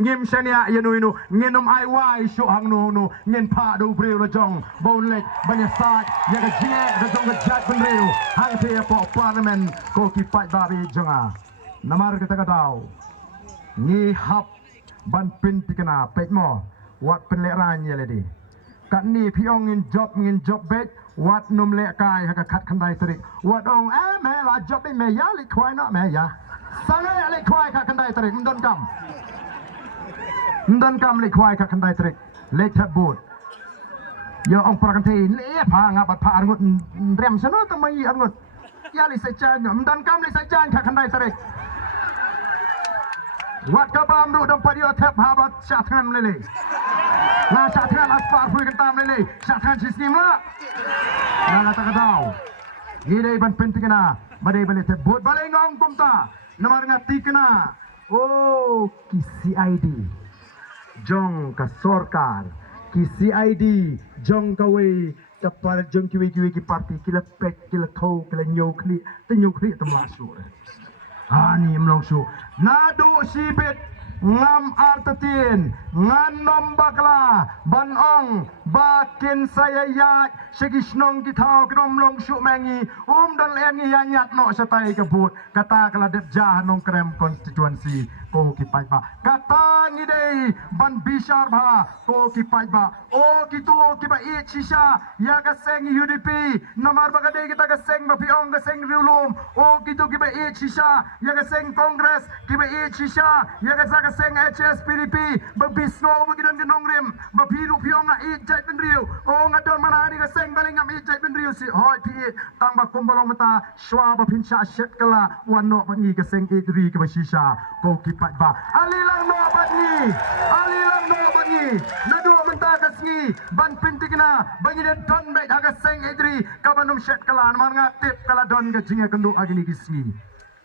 ngim shania yanu nginum ai wai shu hang nu ngin pa do breu la jong bon lek banya sat ya ga jie ga jong ga jat ben reu hang te po parliament ko ki pai ba bi jonga namar kita katau ni hap ban pin tikana pet mo wat pen le ran ye le di kat ni piong ngin job bet wat num le kai ha ka khat khandai trik wat ong me la job be me ya li khwai na me ya sangai le khwai ka khandai trik ndon kam le khwai ka khandai trik le that bot yo ong pra kan thi le pha nga bat pha ngut rem sano ta mai ngut ya li sa chan ndon kam li sa chan ka khandai trik wat ka bam du dom padio thep ha bat sha than le la sha than asfar phui kan tam le sha than sistem la la ta ka dau ni dei ban pentikana badai bale thep bot balai ngong kumta namar ngati kana oh ki CID jong ka sorkar ki CID jong ka we ka par jong ki parti kila pek kila thau kila nyokli te nyokli ta ma su ani mlong su nadu sibet ngam artatin ngan nombakla banong bakin saya ya segisnong kitau knom long su mengi dan engi yanyat no satai kebut kata kala det jah nong krem konstituensi ko ki pai ba kata ngidei ban bishar ba ko ki pai ba o kitu ki ba i chisha ya ka seng UDP nomar ba kadai kita ka seng ba piong ka seng riulum o kitu ki ba i chisha ya ka seng kongres ki ba i chisha ya ka seng HS PDP ba bisno ba gidan ginong rim ba pilu piong nga i jai ben riu o ngadon manari ka seng baling ngam i jai ben riu si hoi pi tang ba kumbalong mata shwa ba pinsha shet kala wano ba ni ka seng i dri ka ba shisha ko ki ba alilang no bani nadu menta kasngi ban pintikna bani den don be daga seng edri kabanum shet kala man nga tip kala don ga jinga kendu agini kisngi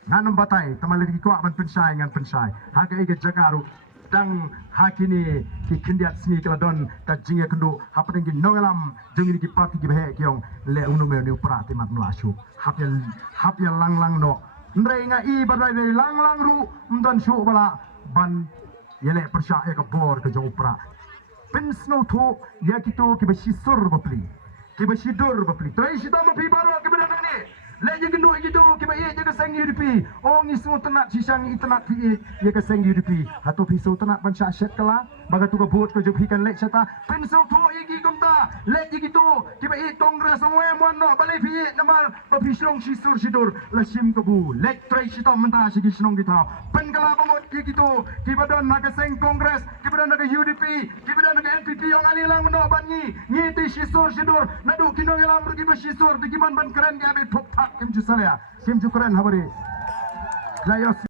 nanum batai tamalagi ko ban pensai ngan pensai haga ege jagaru dang hakini ki kindiat sni kala don ta jinga kendu hapeng gi nongalam jingi ki parti gi behe kyong le unu me ni prati mat mlasu hapya lang no ndrei nga i badai lang ru mdon shu bala ban yele persya ka bor ke jopra pen snow to ya kito ki bashi sur bapli ki bashi dur bapli trai sita mo pi baro ki bana ni le je gnu gitu ki ba ye je sang UDP ong isu tanat sisang itnak pi ye ka sang UDP hatu pi su tanat pan sha shet kala baga tu ka bot ko jopi kan le seta pen snow to ye gi kumta le je gitu ki ba ye kongres ngwe mon no balai pi namar pa pi strong si sur sidur la sim ko bu le trai sita menta si gi strong kita pen kala pamot ki gitu ki ba don naga sang kongres ki ba don naga UDP ki ba don naga NPP ong ali lang no ban ni ti si sur sidur nadu kinong elam ki ba si sur di man ban keren ga be thok thak kim ju salaya kim ju keren habari